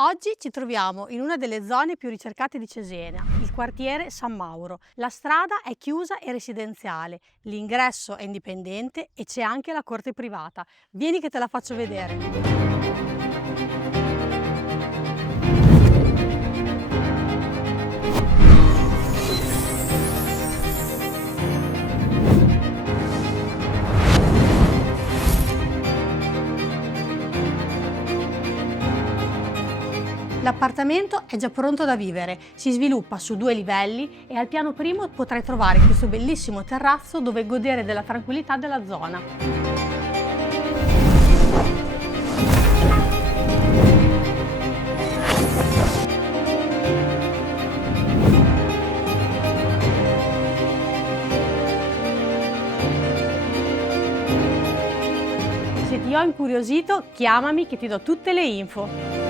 Oggi ci troviamo in una delle zone più ricercate di Cesena, il quartiere San Mauro. La strada è chiusa e residenziale, l'ingresso è indipendente e c'è anche la corte privata. Vieni che te la faccio vedere. L'appartamento è già pronto da vivere, si sviluppa su 2 livelli e al piano primo potrai trovare questo bellissimo terrazzo dove godere della tranquillità della zona. Se ti ho incuriosito, chiamami che ti do tutte le info.